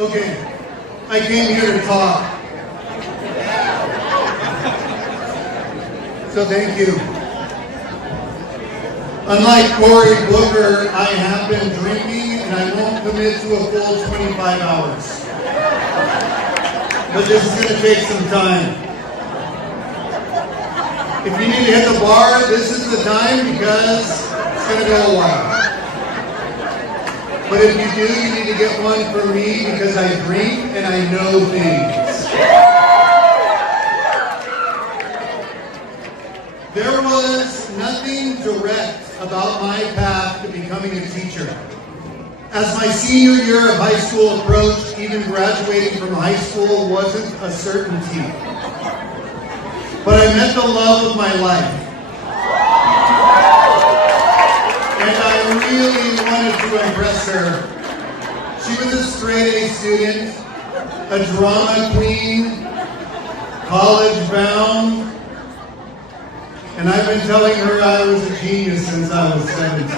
Okay, I came here to talk. So thank you. Unlike Cory Booker, I have been drinking and I won't commit to a full 25 hours. But this is going to take some time. If you need to hit the bar, this is the time because it's going to go a while. But if you do, you need to get one for me because I drink and I know things. There was nothing direct about my path to becoming a teacher. As my senior year of high school approached, even graduating from high school wasn't a certainty. But I met the love of my life. And I really wanted to impress her. She was a straight A student, a drama queen, college bound, and I've been telling her I was a genius since I was 17.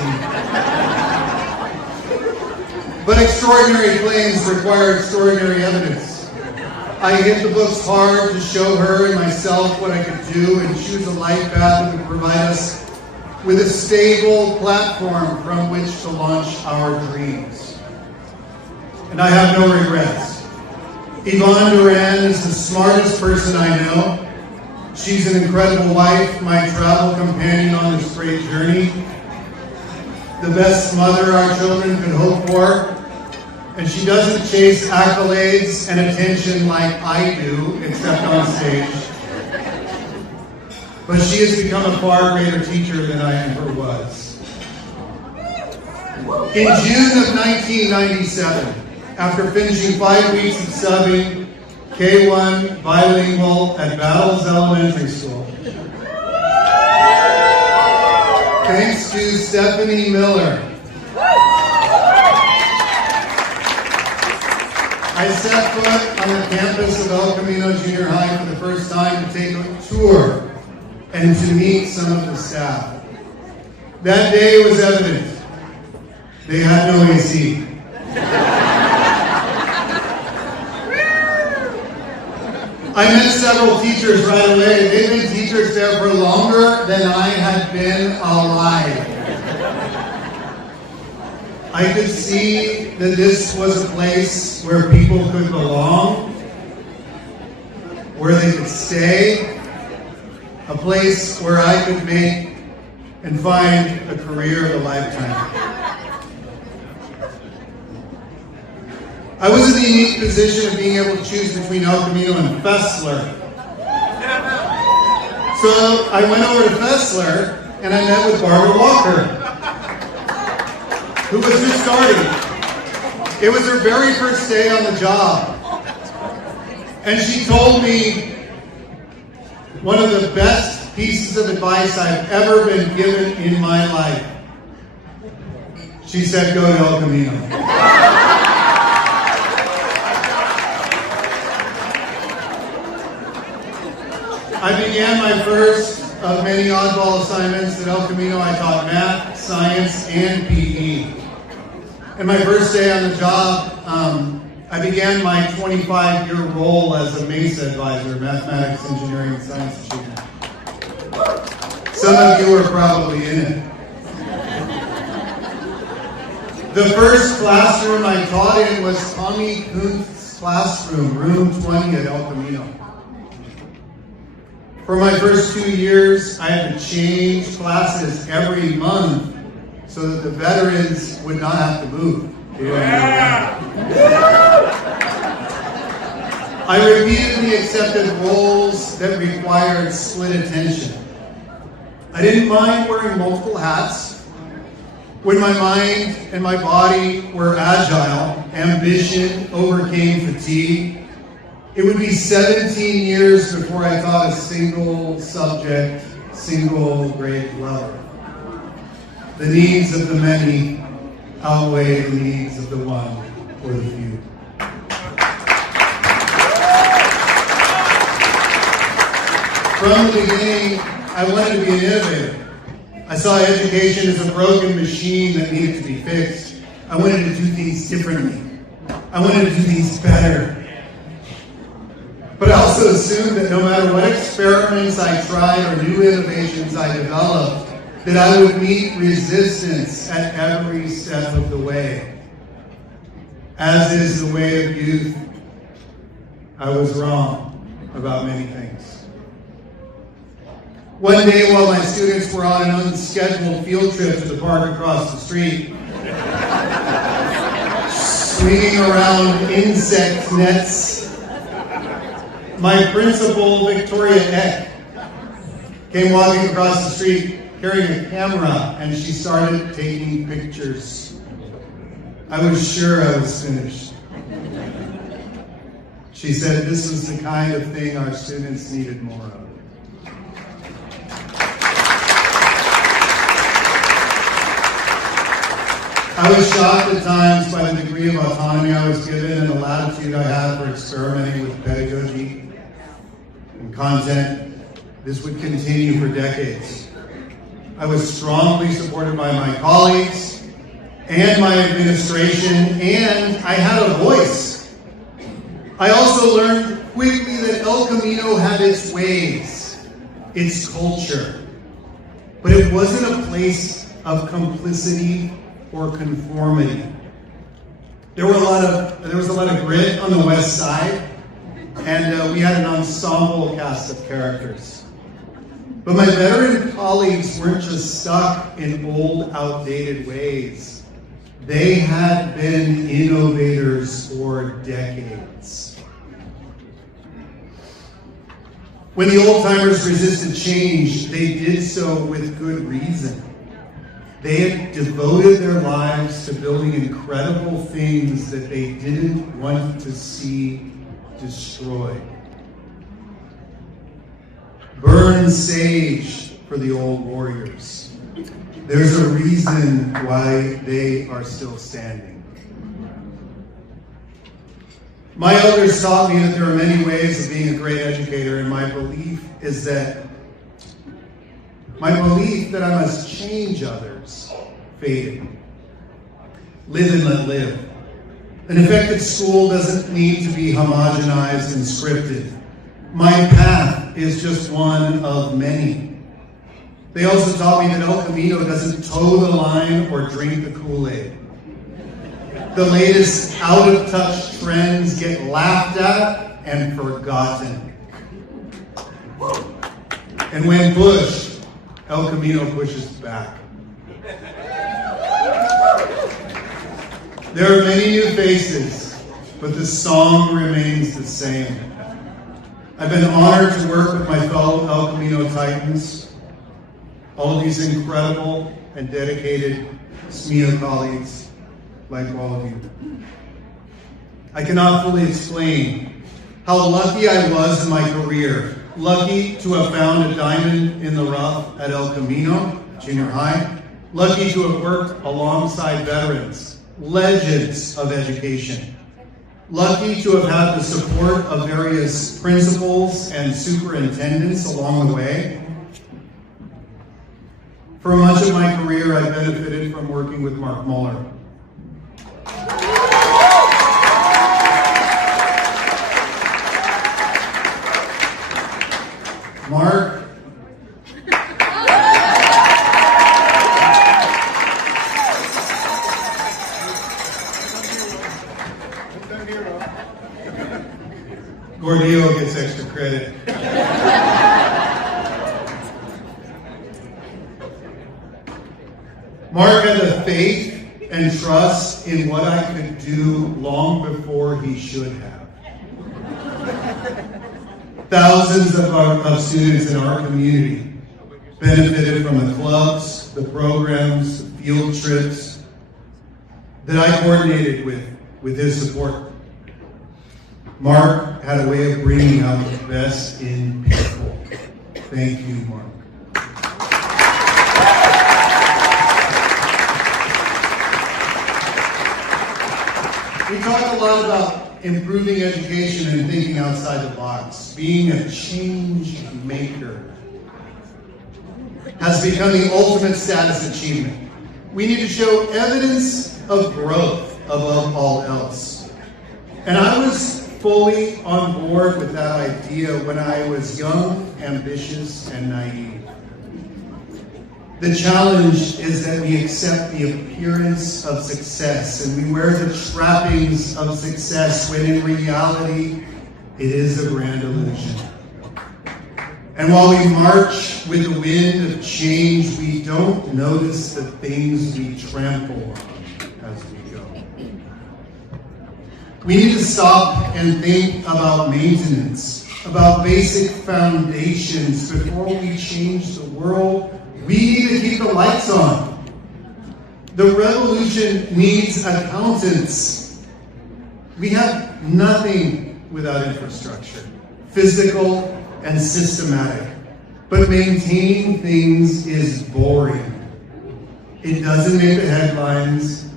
But extraordinary claims require extraordinary evidence. I hit the books hard to show her and myself what I could do and choose a life path that would provide us with a stable platform from which to launch our dreams. And I have no regrets. Yvonne Duran is the smartest person I know. She's an incredible wife, my travel companion on this great journey, the best mother our children could hope for, and she doesn't chase accolades and attention like I do, except on stage. But she has become a far greater teacher than I ever was. In June of 1997, after finishing 5 weeks of subbing K1 bilingual at Battles Elementary School, thanks to Stephanie Miller, I set foot on the campus of El Camino Junior High for the first time to take a tour and to meet some of the staff. That day was evident. They had no AC. I met several teachers right away. They've been teachers there for longer than I had been alive. I could see that this was a place where people could belong, where they could stay, a place where I could make and find a career of a lifetime. I was in the unique position of being able to choose between El Camino and Fessler. So I went over to Fessler and I met with Barbara Walker, who was just starting. It was her very first day on the job. And she told me one of the best pieces of advice I've ever been given in my life. She said, go to El Camino. I began my first of many oddball assignments at El Camino. I taught math, science, and PE. And my first day on the job, I began my 25-year role as a MESA advisor, mathematics, engineering, and science achievement. Some of you are probably in it. The first classroom I taught in was Tommy Kuntz's classroom, room 20 at El Camino. For my first 2 years, I had to change classes every month so that the veterans would not have to move. I repeatedly accepted roles that required split attention. I didn't mind wearing multiple hats. When my mind and my body were agile, ambition overcame fatigue. It would be 17 years before I taught a single subject, single grade level. The needs of the many outweigh the needs of the one or the few. From the beginning, I wanted to be an innovator. I saw education as a broken machine that needed to be fixed. I wanted to do things differently. I wanted to do things better. But I also assumed that no matter what experiments I tried or new innovations I developed, that I would meet resistance at every step of the way. As is the way of youth, I was wrong about many things. One day while my students were on an unscheduled field trip to the park across the street, swinging around insect nets, my principal, Victoria Eck, came walking across the street carrying a camera, and she started taking pictures. I was sure I was finished. She said this was the kind of thing our students needed more of. I was shocked at times by the degree of autonomy I was given and the latitude I had for experimenting with pedagogy and content. This would continue for decades. I was strongly supported by my colleagues and my administration, and I had a voice. I also learned quickly that El Camino had its ways, its culture, but it wasn't a place of complicity or conformity. There was a lot of grit on the west side, and we had an ensemble cast of characters. But my veteran colleagues weren't just stuck in old, outdated ways. They had been innovators for decades. When the old-timers resisted change, they did so with good reason. They had devoted their lives to building incredible things that they didn't want to see destroyed. Burn sage for the old warriors. There's a reason why they are still standing. My elders taught me that there are many ways of being a great educator, and my belief that I must change others faded. Live and let live. An effective school doesn't need to be homogenized and scripted. My path is just one of many. They also taught me that El Camino doesn't toe the line or drink the Kool-Aid. The latest out-of-touch trends get laughed at and forgotten. And when pushed, El Camino pushes back. There are many new faces, but the song remains the same. I've been honored to work with my fellow El Camino Titans, all of these incredible and dedicated SMEEA colleagues, like all of you. I cannot fully explain how lucky I was in my career. Lucky to have found a diamond in the rough at El Camino Junior High. Lucky to have worked alongside veterans, legends of education. Lucky to have had the support of various principals and superintendents along the way. For much of my career, I benefited from working with Mark Muller. Mark, Gordillo gets extra credit. Mark had the faith and trust in what I could do long before he should have. Thousands of students in our community benefited from the clubs, the programs, the field trips that I coordinated with his support. Mark had a way of bringing out the best in people. Thank you, Mark. We talk a lot about improving education and thinking outside the box. Being a change maker has become the ultimate status achievement. We need to show evidence of growth above all else. And I was fully on board with that idea when I was young, ambitious, and naive. The challenge is that we accept the appearance of success and we wear the trappings of success when in reality it is a grand illusion. And while we march with the wind of change, we don't notice the things we trample on as we go. We need to stop and think about maintenance, about basic foundations before we change the world. We need to keep the lights on. The revolution needs accountants. We have nothing without infrastructure, physical and systematic. But maintaining things is boring. It doesn't make the headlines.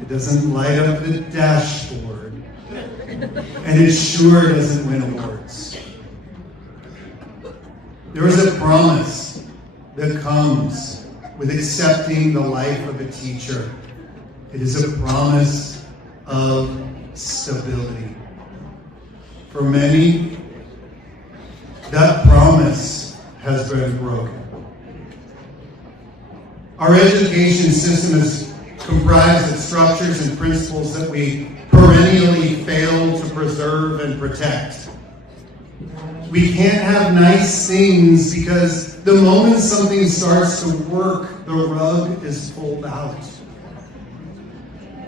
It doesn't light up the dashboard. And it sure doesn't win awards. There is a promise that comes with accepting the life of a teacher. It is a promise of stability. For many, that promise has been broken. Our education system is comprised of structures and principles that we perennially fail to preserve and protect. We can't have nice things because the moment something starts to work, the rug is pulled out.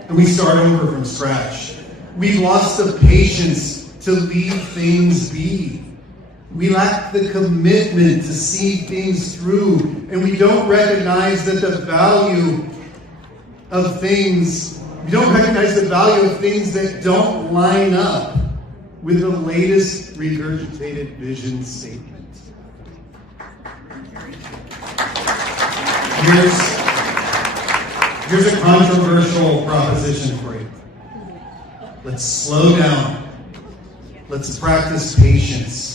And we start over from scratch. We've lost the patience to leave things be. We lack the commitment to see things through, and we don't recognize that the value of things, that don't line up with the latest regurgitated vision statement. Here's a controversial proposition for you. Let's slow down. Let's practice patience.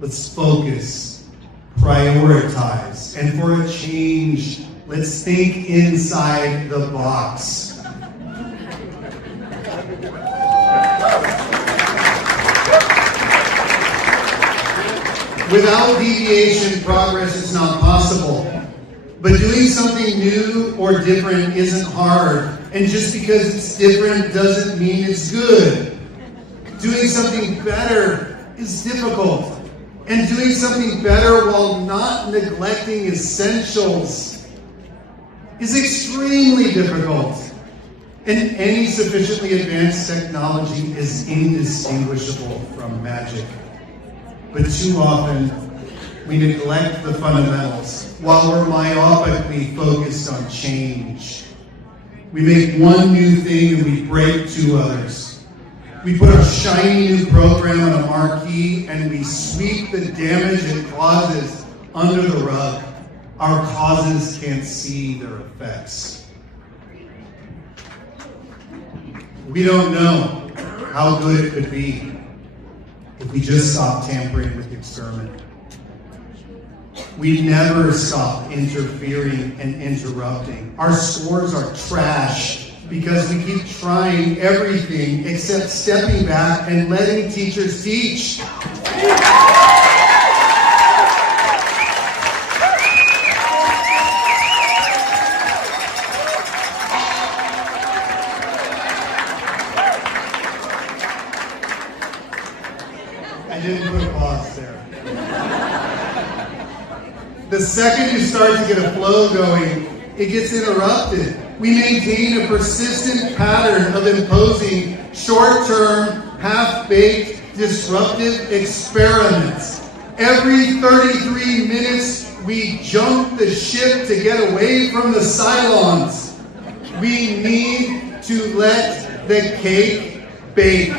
Let's focus, prioritize, and for a change, let's think inside the box. Without deviation, progress is not possible. But doing something new or different isn't hard. And just because it's different doesn't mean it's good. Doing something better is difficult. And doing something better while not neglecting essentials is extremely difficult. And any sufficiently advanced technology is indistinguishable from magic. But too often, we neglect the fundamentals while we're myopically focused on change. We make one new thing and we break two others. We put our shiny new program on a marquee and we sweep the damage it causes under the rug. Our causes can't see their effects. We don't know how good it could be if we just stop tampering with the experiment. We never stop interfering and interrupting. Our scores are trash because we keep trying everything except stepping back and letting teachers teach. I didn't put a pause there. The second you start to get a flow going, it gets interrupted. We maintain a persistent pattern of imposing short-term, half-baked, disruptive experiments. Every 33 minutes, we jump the ship to get away from the Cylons. We need to let the cake bake.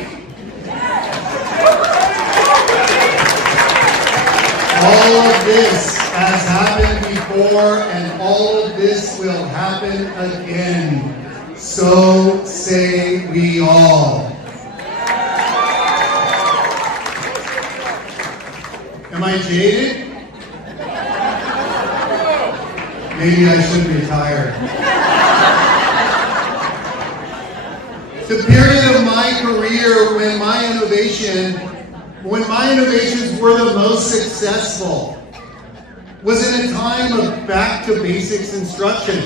All of this has happened before, and all of this will happen again. So say we all. Am I jaded? Maybe I should retire. The period of my career when my innovations were the most successful was in a time of back to basics instruction.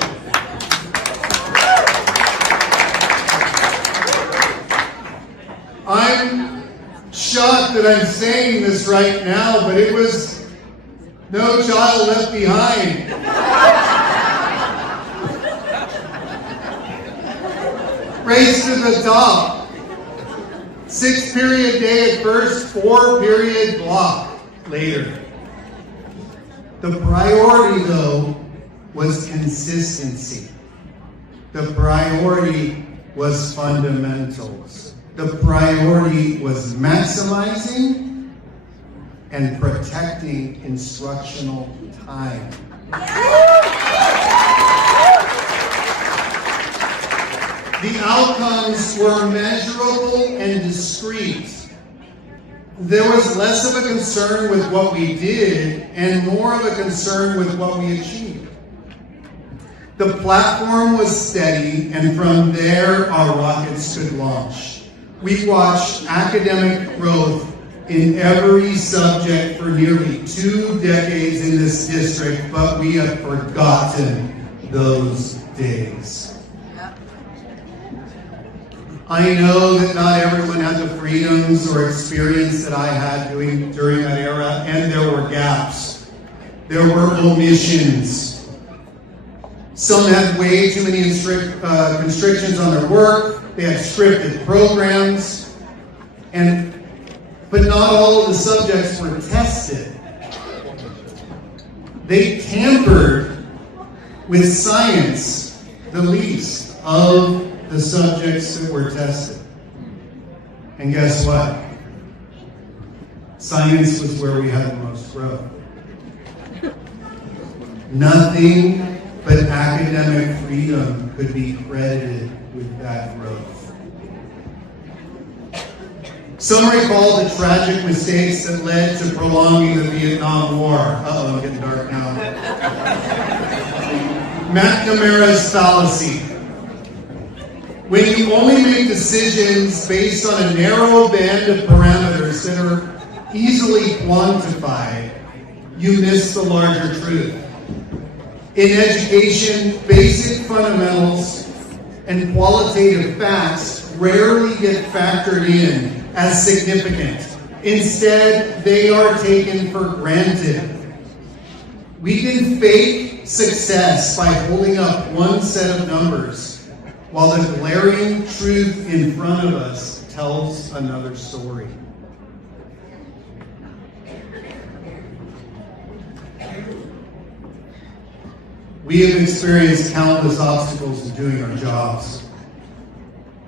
I'm shocked that I'm saying this right now, but it was No Child Left Behind. Race to the top. 6-period day at first, 4-period block later. The priority, though, was consistency. The priority was fundamentals. The priority was maximizing and protecting instructional time. The outcomes were measurable and discrete. There was less of a concern with what we did and more of a concern with what we achieved. The platform was steady, and from there our rockets could launch. We watched academic growth in every subject for nearly 2 decades in this district, but we have forgotten those days. I know that not everyone had the freedoms or experience that I had during that era, and there were gaps. There were omissions. Some had way too many constrictions on their work. They had scripted programs, but not all of the subjects were tested. They tampered with science, the least of the subjects that were tested. And guess what? Science was where we had the most growth. Nothing but academic freedom could be credited with that growth. Some recall the tragic mistakes that led to prolonging the Vietnam War. Uh-oh, I'm getting dark now. McNamara's fallacy. When you only make decisions based on a narrow band of parameters that are easily quantified, you miss the larger truth. In education, basic fundamentals and qualitative facts rarely get factored in as significant. Instead, they are taken for granted. We can fake success by holding up one set of numbers, while the glaring truth in front of us tells another story. We have experienced countless obstacles in doing our jobs.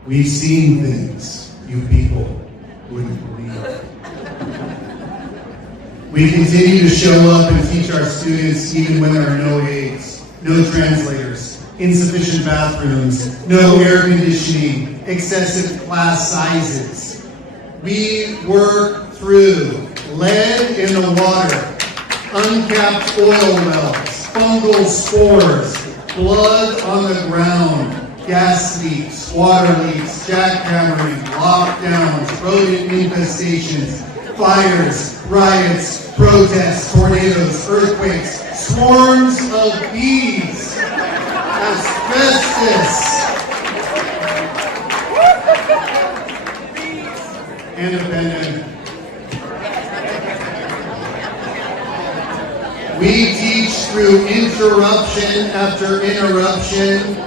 We've seen things you people wouldn't believe. We continue to show up and teach our students even when there are no aides, no translators, insufficient bathrooms, no air conditioning, excessive class sizes. We work through lead in the water, uncapped oil wells, fungal spores, blood on the ground, gas leaks, water leaks, jackhammering, lockdowns, rodent infestations, fires, riots, protests, tornadoes, earthquakes, swarms of bees, asbestos, and a pandemic. We teach through interruption after interruption.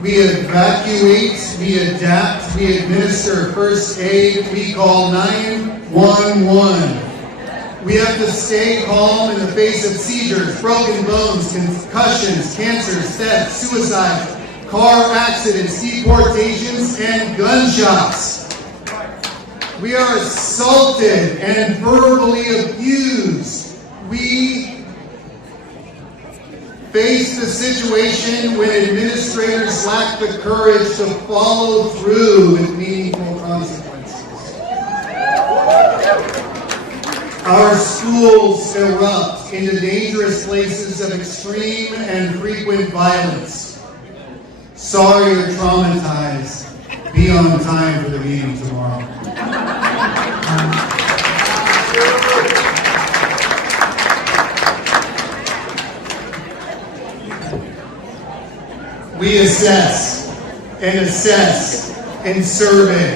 We evacuate, we adapt, we administer first aid, we call 911. We have to stay calm in the face of seizures, broken bones, concussions, cancers, theft, suicides, car accidents, deportations, and gunshots. We are assaulted and verbally abused. We face the situation when administrators lack the courage to follow through with meaningful consequences. Our schools erupt into dangerous places of extreme and frequent violence. Sorry you're traumatized. Be be on time for the meeting tomorrow. We assess and survey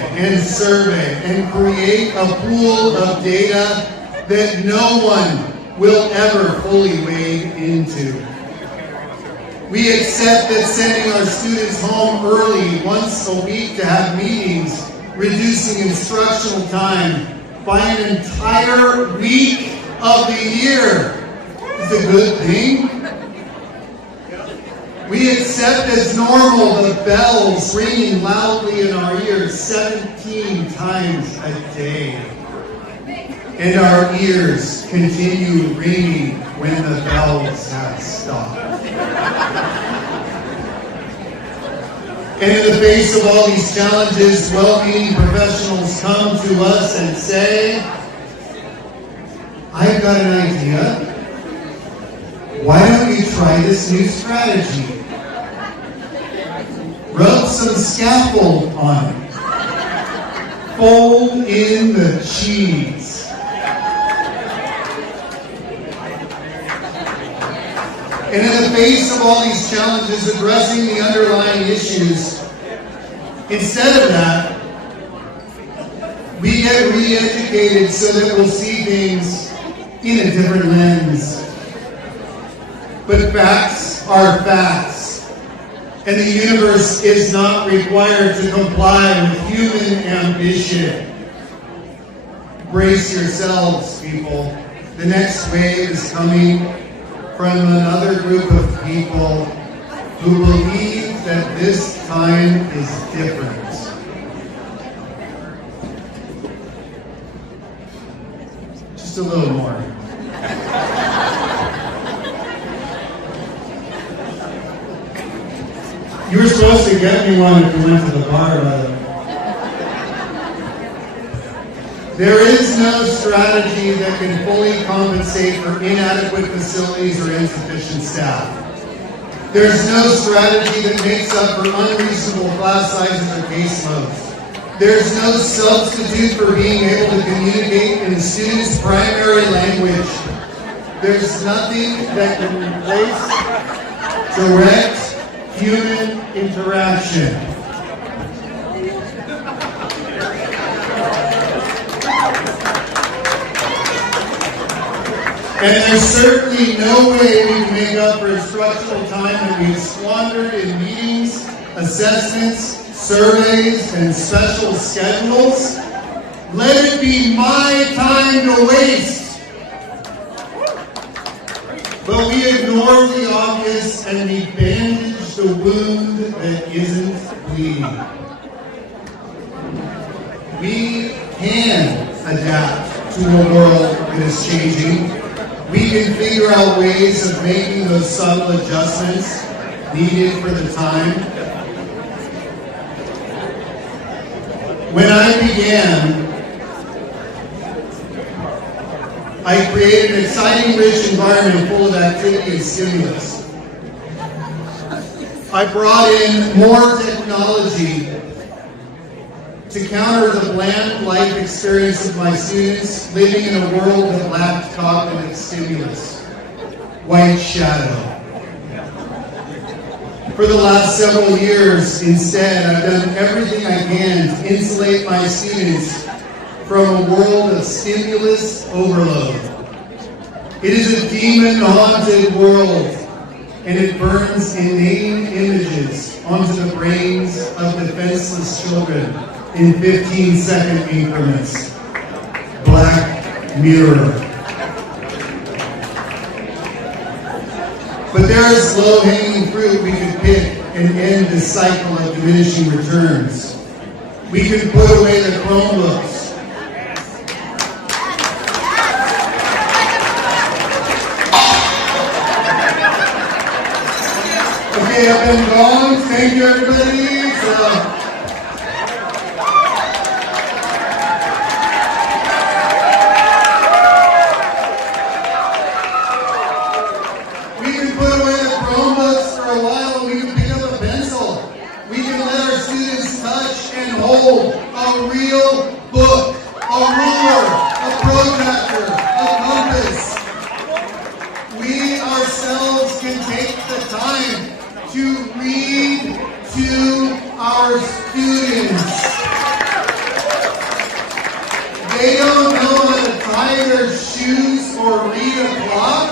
and create a pool of data that no one will ever fully wade into. We accept that sending our students home early once a week to have meetings, reducing instructional time by an entire week of the year is a good thing. We accept as normal the bells ringing loudly in our ears 17 times a day. And our ears continue ringing when the bells have stopped. And in the face of all these challenges, well-meaning professionals come to us and say, I've got an idea. Why don't you try this new strategy? Rub some scaffold on it. Fold in the cheese. And in the face of all these challenges, addressing the underlying issues, instead of that, we get re-educated so that we'll see things in a different lens. But facts are facts, and the universe is not required to comply with human ambition. Brace yourselves, people. The next wave is coming from another group of people who believe that this time is different. Just a little more. You were supposed to get me one if we went to the bar, by the way. There is no strategy that can fully compensate for inadequate facilities or insufficient staff. There's no strategy that makes up for unreasonable class sizes or caseloads. There's no substitute for being able to communicate in the student's primary language. There's nothing that can replace direct human interaction. And there's certainly no way we can make up for instructional time that we've squandered in meetings, assessments, surveys, and special schedules. Let it be my time to waste. But we ignore the obvious and we bandage the wound that isn't bleeding. We can adapt to a world that is changing. We can figure out ways of making those subtle adjustments needed for the time. When I began, I created an exciting, rich environment full of activity and stimulus. I brought in more technology to counter the bland life experience of my students living in a world that lacked cognitive stimulus. White shadow. For the last several years, instead, I've done everything I can to insulate my students from a world of stimulus overload. It is a demon-haunted world, and it burns inane images onto the brains of defenseless children in 15-second increments. Black Mirror. But there is low-hanging fruit we could pick and end this cycle of diminishing returns. We could put away the Chromebooks. Okay, I've been gone. Thank you, everybody. We can put away the Chromebooks for a while. We can pick up a pencil. We can let our students touch and a real book, a ruler, a protractor, a compass. We ourselves can take the time to read to our students. They don't know how to tie their shoes or read a clock.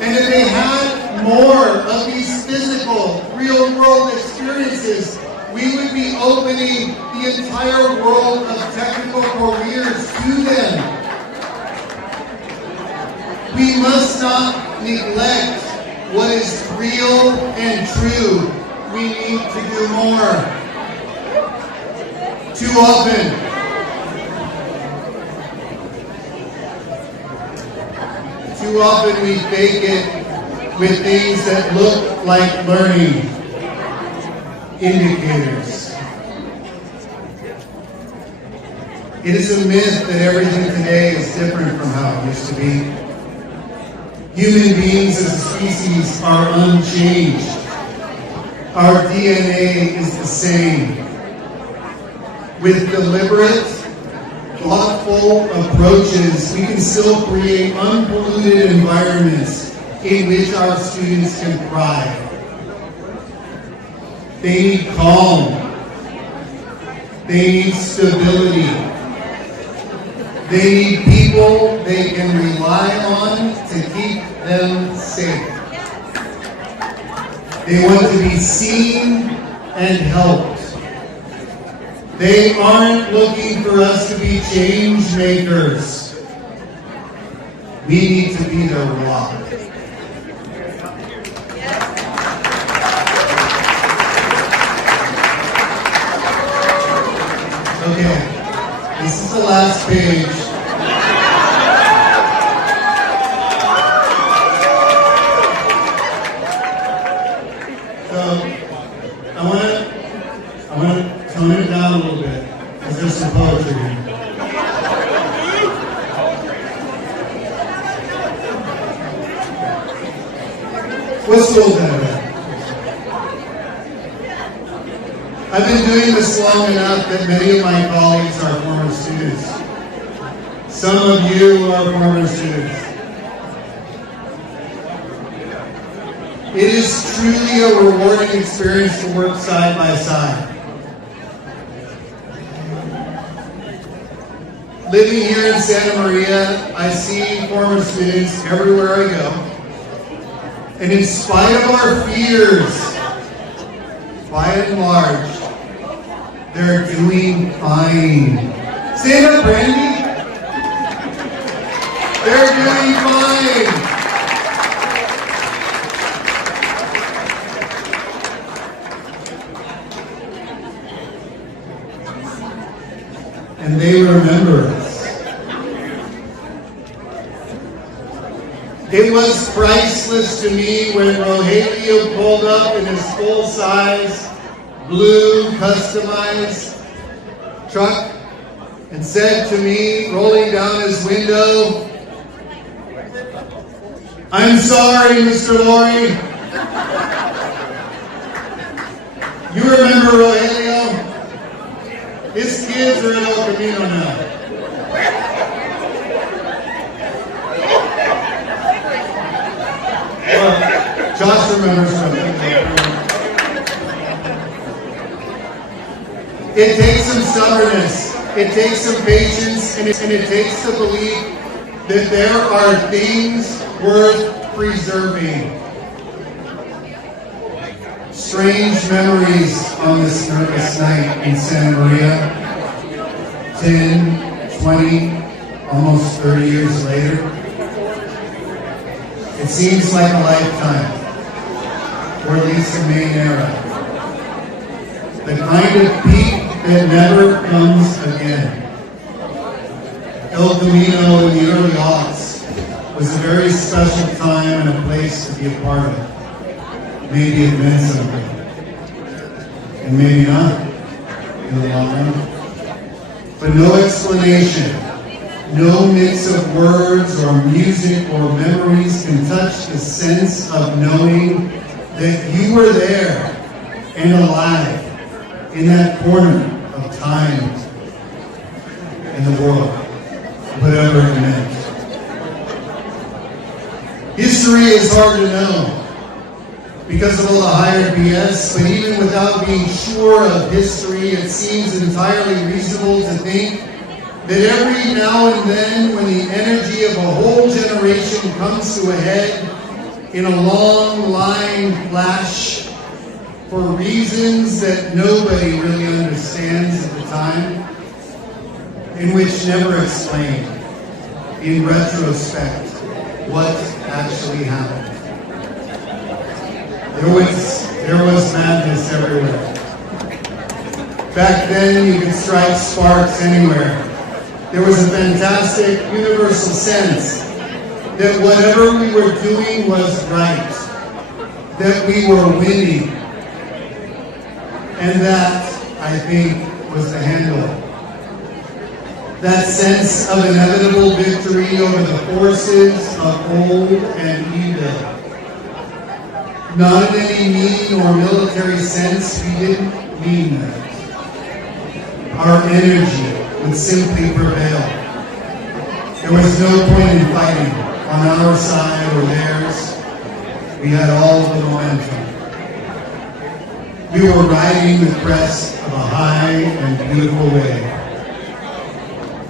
And if they had more of these physical, real-world experiences, we would be opening the entire world of technical careers to them. We must not neglect what is real and true. We need to do more. Too often we fake it with things that look like learning indicators. It is a myth that everything today is different from how it used to be. Human beings as a species are unchanged. Our DNA is the same. With deliberate, thoughtful approaches, we can still create unpolluted environments in which our students can thrive. They need calm. They need stability. They need people they can rely on to keep them safe. They want to be seen and helped. They aren't looking for us to be change makers. We need to be their rock. Okay, this is the last page. So, I want to tone it down a little bit, because there's some poetry here. What school is that at? I've been doing this long enough that many of my colleagues are former students. Some of you are former students. It is truly a rewarding experience to work side by side. Living here in Santa Maria, I see former students everywhere I go. And in spite of our fears, by and large, they're doing fine. Stand up, Brandy. They're doing fine. And they remember us. It was priceless to me when Rogelio pulled up in his full-size, blue, customized truck and said to me, rolling down his window, "I'm sorry, Mr. Laurie." You remember Rogelio? His kids are in El Camino now. Well, Josh remembers something. It takes some stubbornness, it takes some patience, and it takes the belief that there are things worth preserving. Strange memories on this nervous night in Santa Maria. 10, 20, almost 30 years later. It seems like a lifetime, or at least the main era. The kind of peak that never comes again. El Camino in the early aughts was a very special time and a place to be a part of. Maybe it meant something, and maybe not in the long run. But no explanation, no mix of words or music or memories can touch the sense of knowing that you were there and alive in that corner of time in the world, whatever it meant. History is hard to know because of all the hired BS, but even without being sure of history, it seems entirely reasonable to think that every now and then, when the energy of a whole generation comes to a head in a long line flash for reasons that nobody really understands at the time, in which never explained, in retrospect, what actually happened. There was madness everywhere. Back then, you could strike sparks anywhere. There was a fantastic universal sense that whatever we were doing was right, that we were winning, and that, I think, was the handle. That sense of inevitable victory over the forces of old and evil. Not in any mean or military sense, we didn't mean that. Our energy would simply prevail. There was no point in fighting on our side or theirs. We had all the momentum. We were riding the crest of a high and beautiful wave.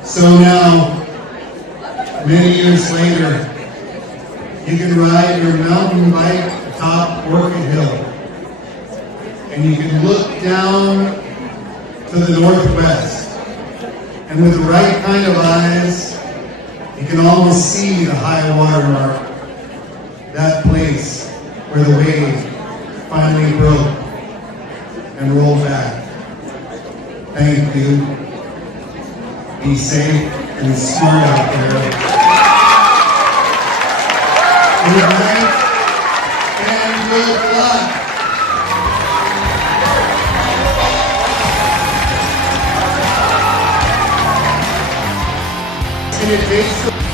So now, many years later, you can ride your mountain bike atop Orchid Hill, and you can look down to the northwest, and with the right kind of eyes, you can almost see the high water mark, that place where the wave finally broke and rolled back. Thank you. Be safe and smart out there. Good night and good luck. And it takes